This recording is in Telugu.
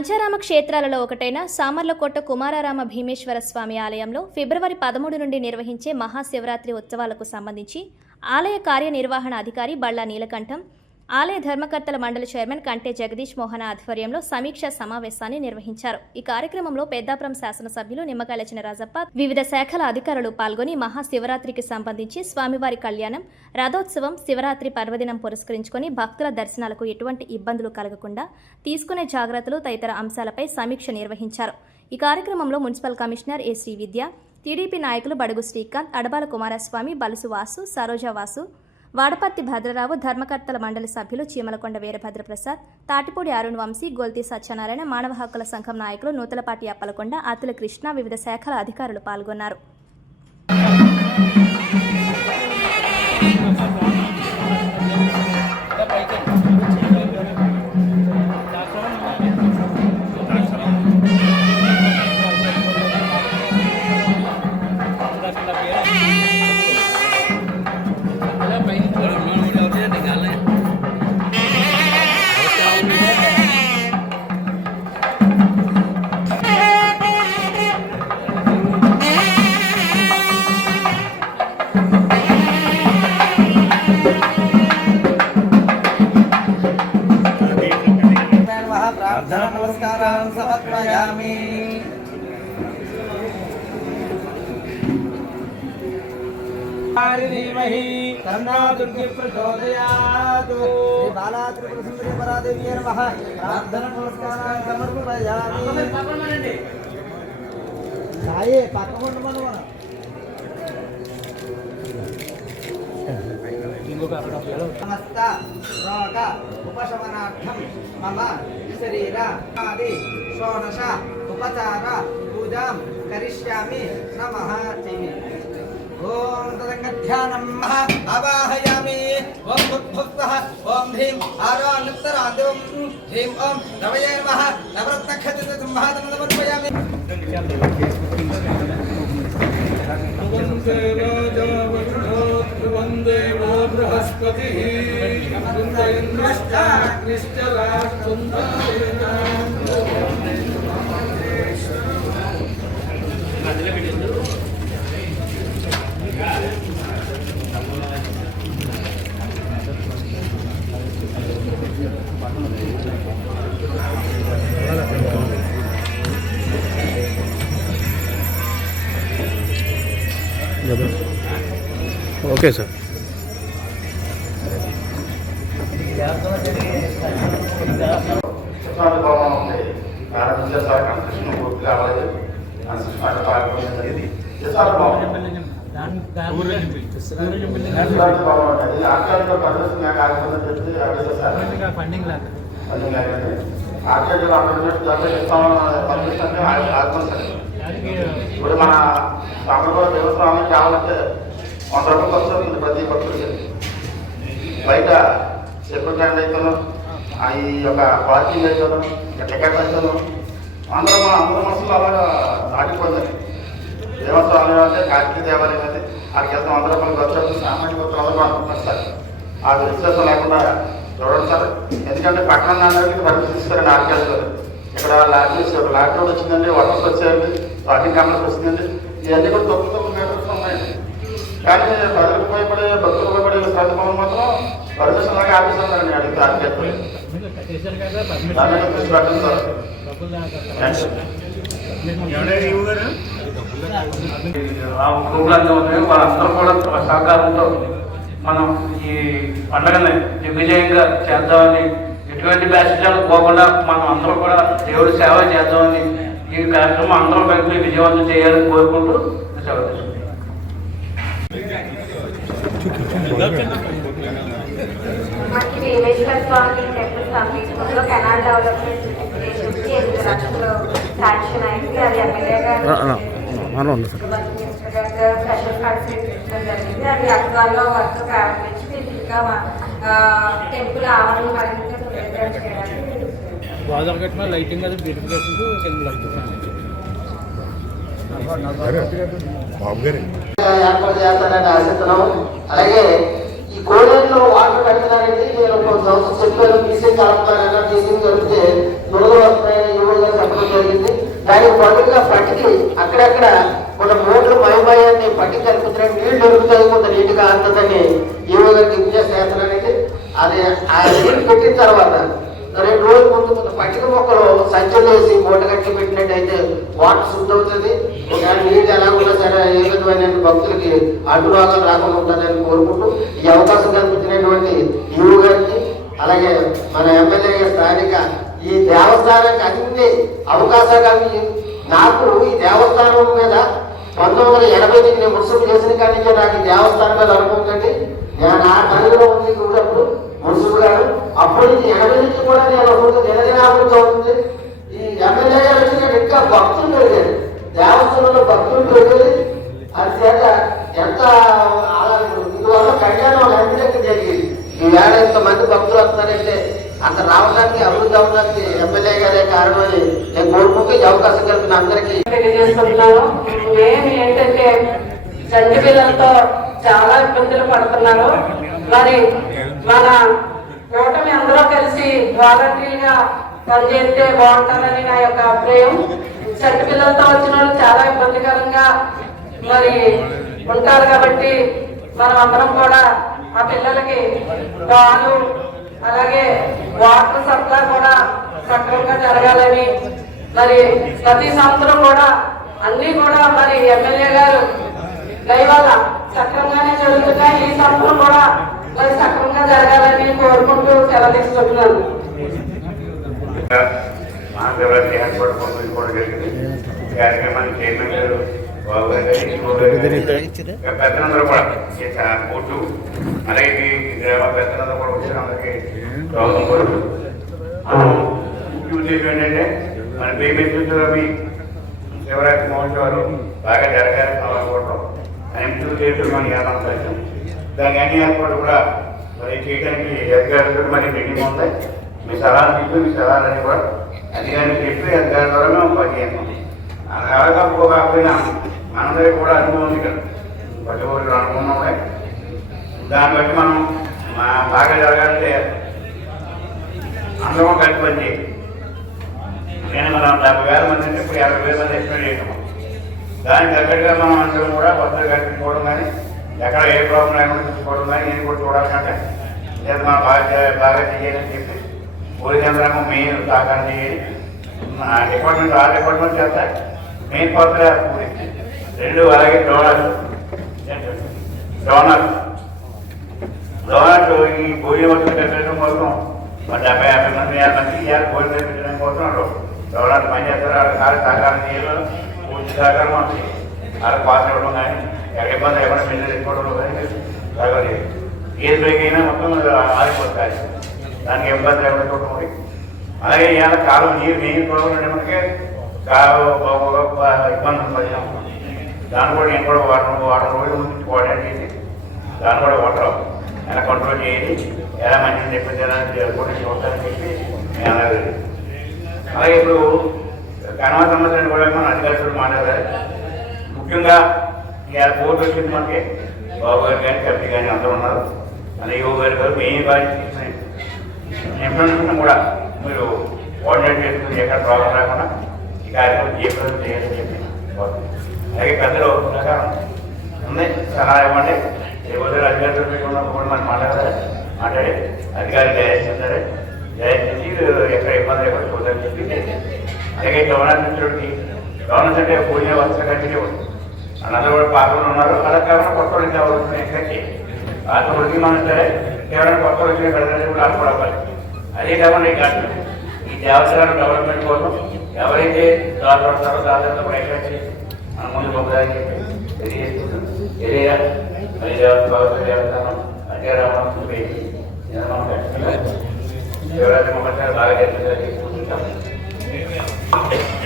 పంచారామ క్షేత్రాలలో ఒకటైన సామర్లకోట కుమారారామ భీమేశ్వర స్వామి ఆలయంలో ఫిబ్రవరి 13 నుండి నిర్వహించే మహాశివరాత్రి ఉత్సవాలకు సంబంధించి ఆలయ కార్యనిర్వహణ అధికారి బళ్ళా నీలకంఠం, ఆలయ ధర్మకర్తల మండలి చైర్మన్ కంటే జగదీష్ మోహన ఆధ్వర్యంలో సమీక్షా సమావేశాన్ని నిర్వహించారు. ఈ కార్యక్రమంలో పెద్దాపురం శాసనసభ్యులు నిమ్మకాయల చినరాజప్ప, వివిధ శాఖల అధికారులు పాల్గొని మహాశివరాత్రికి సంబంధించి స్వామివారి కళ్యాణం, రథోత్సవం, శివరాత్రి పర్వదినం పురస్కరించుకొని భక్తుల దర్శనాలకు ఎటువంటి ఇబ్బందులు కలగకుండా తీసుకునే జాగ్రత్తలు తదితర అంశాలపై సమీక్ష నిర్వహించారు. ఈ కార్యక్రమంలో మున్సిపల్ కమిషనర్ ఏ శ్రీవిద్య, టీడీపీ నాయకులు బడుగు శ్రీకాంత్, అడబాల కుమారస్వామి, బలుసు వాసు, సరోజా వాసు, వాడపత్తి భద్రరావు, ధర్మకర్తల మండలి సభ్యులు చీమలకొండ వీరభద్రప్రసాద్, తాటిపూడి అరుణ్ వంశీ, గొల్తి సత్యనారాయణ, మానవ హక్కుల సంఘం నాయకులు నూతలపాటి అప్పలకొండ, అతుల కృష్ణ, వివిధ శాఖల అధికారులు పాల్గొన్నారు. నమస్కారం సమర్పయామి. ధీమహి తన్నో దుర్గే ప్రచోదయాత్. శ్రీ బాలా త్రిపుర సుందరి పరాదేవి నమః. ప్రార్థన నమస్కారం సమర్పయామి. సాయే పక్కకుండా మనం సమస్త రోగ ఉపశమనార్థం మమ శరీర ఆది షోడశ ఉపచార పూజాం కరిష్యామి. నమః. ఓం తదంగధ్యానం అవాహయామి. ఓం భుక్భుక్తః ఓం హ్రీం ఆరోన్యుత్తరాదం హ్రీం ఓం నవయే నమః. నవరత్నఖచిత సంభాదన సమర్పయామి. వందే వో బృహస్పతిః ఓకే సార్. ఇప్పుడు మన సామర్లకోట దేవస్థానం కావాలంటే 100 రూపాయలు ఖర్చు అవుతుంది ప్రతి భక్తుడికి. బయట సెక్యూరిటీ హ్యాండ్ అవుతాను, ఈ యొక్క పార్కింగ్ అవుతాను, టికెట్ అవుతాను, అందరూ మనసులో అలాగా దాటిపోయింది. దేవస్థానం అంటే కార్తీక దేవాలయం అయితే అక్కడికి వెళ్తాం, 100 రూపాయలు ఖర్చు అవుతుంది. సామాజిక భక్తులు అందరూ సార్ ఆ విశ్వాసం లేకుండా చూడండి సార్. ఎందుకంటే పక్కన నాన్నకి పర్మిషన్ తీసుకురండి ఆర్కేస్తారు. ఇక్కడ లాక్డౌన్ వచ్చిందండి, వర్షం వచ్చాయండి, ట్రాఫిక్ కాంప్లెక్స్ వచ్చిందండి, ఇవన్నీ కూడా 9 మీటర్స్ ఉన్నాయండి. కానీ ప్రజలకు భయపడే భక్తులు భయపడే సందర్భంలో మాత్రం పర్మిషన్ లాగా ఆఫీసర్ని అడిగితే ఆర్కేస్తారు. దృష్టి పెట్టండి సార్. ప్రోగ్రాంలో ఉన్నాయి, వాళ్ళందరూ కూడా సహకారంతో మనం ఈ పండుగని దిగ్విజయంగా చేద్దామని, ఎటువంటి బ్యాసిజాలు పోకుండా మనం అందరూ కూడా దేవుడి సేవ చేద్దామని ఈ కార్యక్రమం అందరూ కలిపి విజయవంతం చేయాలని కోరుకుంటూ సేవ చేస్తున్నాం. భీమేశ్వర స్వామి టెంపుల్ సమీపంలో కెనాల్ డెవలప్మెంట్ చేసి 8 లక్షలు శాంక్షన్ అయింది. అది ఎమ్మెల్యే గారు స్పెషల్ ఫండ్స్ ఇచ్చడం జరిగింది. అది అక్టోబర్లో వర్క్ ప్రారంభించి ఇంకా టెంపుల్ ఆవరణ మరింత సులభతరం చేయడానికి లైటింగ్ అది బ్యూటిఫికేషన్ ఏర్పాటు చేస్తానని ఆశిస్తున్నాము. అలాగే ఈ కోడేరులో వాటర్ కట్టినారంటే నేను కొంత సంవత్సరం చెప్పాను, తీసే కాలంలో తీసి జరిగితే దురద వస్తున్నాయని యువకులుగా చెప్పడం జరిగింది. దానికి బదులుగా పట్టికి అక్కడక్కడ కొంత మోటార్ మయమయాన్ని పట్టికి కల్పించడానికి నీళ్లు దొరుకుతాయి, కొంత నీటిగా అంతదని యువ గారికి విజ్ఞప్తి చేస్తున్నానండి. అది ఆ నీళ్ళు పెట్టిన తర్వాత 2 రోజుల ముందు కొంత పట్టిక మొక్కలు సంచులు వేసి మూట కట్టి పెట్టినట్టయితే వాటర్ శుద్ధి అవుతుంది. నీళ్ళు ఎలా ఉన్నా సరే ఏ విధమైన భక్తులకి అడ్డు రోగాలు రాకుండా ఉంటుందని కోరుకుంటూ ఈ అవకాశం కల్పించినటువంటి యువ గారికి, అలాగే మన ఎమ్మెల్యే గారి స్థానిక ఈ దేవస్థానానికి అన్ని అవకాశాలు నాకు ఈ దేవస్థానం మీద 1980 నేను మున్సిపల్ చేసిన కానీ నాకు ఈ దేవస్థానం మీద అనుకుందండి. నేను ఆ పనిలో ఉంది ఉన్నప్పుడు మున్సిపల్ గారు అప్పటి నుంచి 80 నుంచి కూడా నేను దినదినాభివృద్ధి అవుతుంది. ఈ ఎమ్మెల్యే గారు వచ్చిన ఇంకా భక్తులు పెరిగారు, దేవస్థానంలో భక్తులు పెరిగేది. అది చేత ఎంత ఇందువల్ల కళ్యాణం అన్నిటికీ జరిగింది. ఈవేళ ఇంతమంది భక్తులు వస్తున్నారంటే అంత రావడానికి అభివృద్ధి అవడానికి ఎమ్మెల్యే గారే కారణమని నేను కోరుకుంటూ ఈ అవకాశం కలిపిన అందరికీ తెలియజేస్తున్నాను. మెయిన్ ఏంటంటే చంటి పిల్లలతో చాలా ఇబ్బందులు పడుతున్నారు. మరి మన కూటమి అందరూ కలిసి వాలంటీర్గా పనిచేస్తే బాగుంటుందని నా యొక్క అభిప్రాయం. చంటి పిల్లలతో వచ్చిన వాళ్ళు చాలా ఇబ్బందికరంగా మరి ఉంటారు కాబట్టి మనం అందరం కూడా ఆ పిల్లలకి పాలు అలాగే వాటర్ సప్లై కూడా సక్రమంగా జరగాలని, మరి ప్రతి సంవత్సరం కూడా అన్ని కూడా మరి ఎమ్మెల్యే గారు దయవల్ల సక్రమంగానే జరుగుతున్నాయి. ఈ సంవత్సరం కూడా మరి సక్రమంగా జరగాలని కోరుకుంటూ సెలవు తీసుకుంటున్నాను. మహాశివరాత్రి ఏర్పాటు కూడా జరిగింది. కార్యక్రమానికి చైర్మన్ గారు పెద్దలందరూ కూడా కోర్టు అలాగే గ్రామ పెద్దలందరూ కూడా వచ్చిన అందరికీ స్వాగతం కోరుతూ ముఖ్య ఉద్దేశం ఏంటంటే మన భీమేశ్వరస్వామి శివరాత్రి మహోత్సవాలు బాగా జరగాలని అనుకోవటం ఎంతో చేతులు మన ఏర్పాటు దానికి అన్ని ఏర్పాటు కూడా మరి చేయడానికి అధికారులతో మరి మీటింగ్ ఉంటాయి. మీ సలహాలు చెప్పి మీ సలహాలని కూడా అధికారులు చెప్పి అధికారుల ద్వారా మేము పనిచేస్తాం. అలాగా కాకపోయినా మనందరికీ కూడా అనుభవం ఉంది కదా, ప్రతి ఒక్కరికి అనుభవం ఉన్నాయి. దాన్ని బట్టి మనం బాగా జరగాలంటే అందరం కలిసి పని చేయాలి. నేను మనం 70,000 మంది అంటే ఇప్పుడు 50,000 మంది ఎక్స్పెక్ట్ చేసాము. దానికి తగ్గట్టుగా మనం అందరం కూడా కొత్తగా కల్పించుకోవడం కానీ ఎక్కడ ఏ ప్రాబ్లం లేకుండా చూసుకోవడం కానీ నేను కూడా చూడాలంటే లేదా మనం బాగా చేయాలని చెప్పి పోలీస్ యంత్రాంగం మెయిన్ సహకారం చేయాలి. డిపార్ట్మెంట్ ఆ డిపార్ట్మెంట్ చేస్తాయి మెయిన్ పాత్ర పోలీస్. 2 అలాగే డోనర్స్ ఈ భోజనం వచ్చి పెట్టడం కోసం 70-50 మంది 50 మందికి భోజనం పెట్టడం కోసం డోనర్స్ పనిచేస్తారు. వాళ్ళకి సహకారం చేయాలి, పూర్తి సహకారం వస్తుంది. వాళ్ళకి పాత్ర ఇవ్వడం కానీ ఎక్కడ ఇబ్బంది ఏమైనా బిల్లు తీసుకోవడంలో కానీ సహకారం ఏ బ్రేక్ అయినా మొత్తం ఆగిపోతాయి. దానికి ఇబ్బంది లేకుండా చూడడం. అలాగే ఇవాళ కాలం నీరు మెయిన్ ప్రాబ్లం అంటే మనకి ఇబ్బంది పడినా దాన్ని కూడా నేను కూడా వాటర్ రోజుల ముందు కోఆర్డినేట్ చేసి దాన్ని కూడా వాటర్ ఎలా కంట్రోల్ చేయాలి, ఎలా మంచిగా చెప్పేది కూడా చూస్తానని చెప్పి నేను అలాగే. అలాగే ఇప్పుడు కనవ సంబంధించిన కూడా మనం అధికారులు మాట్లాడాలి. ముఖ్యంగా ఇవాళ కోర్టు వచ్చింది మనకి బాబు గారు కానీ కవిత కానీ అందరూ ఉన్నారు. అలాగే యువ గారు మెయిన్ బాధ్యత తీసుకుని ఇంప్లిమెంటేషన్ కూడా మీరు కోఆర్డినేట్ చేసుకుని ఎక్కడ ప్రాబ్లం రాకుండా ఈ కార్యక్రమం చేయాలని చెప్పి అలాగే పెద్దలు ప్రకారం ఉంది సలహా ఇవ్వండి. లేకపోతే అధికారులు మీకు ఉన్నప్పుడు కూడా మనం మాట్లాడి అధికారులు దయచేస్తారు, దయచేసి ఎక్కడ ఇబ్బంది లేకుండా చూద్దామని చెప్పి. అలాగే గవర్నమెంట్ అంటే పూజ వరుస కంటిన్యూ ఉంది. అందరూ కూడా పాత్రలు ఉన్నారు. అలా కాకుండా కొత్త వాళ్ళు ఇంకా వస్తున్నాయి. పాత్రలకి మనం సరే ఎవరైనా కొత్త వచ్చిన పెద్దలు కూడా ఆడుకోవాలి. అదే కాకుండా ఈ దేవస్థానం డెవలప్మెంట్ కోసం ఎవరైతే దాడుతారో దాదాపు కూడా ఎక్కడ మన ముందు పంపుదాన్ని చెప్పి తెలియజేస్తున్నాం. ఏరియా మరి దేవస్థానం అంటే రావడం శివరాత్రి మహోత్సవాలు బాగా జరుగుతుందని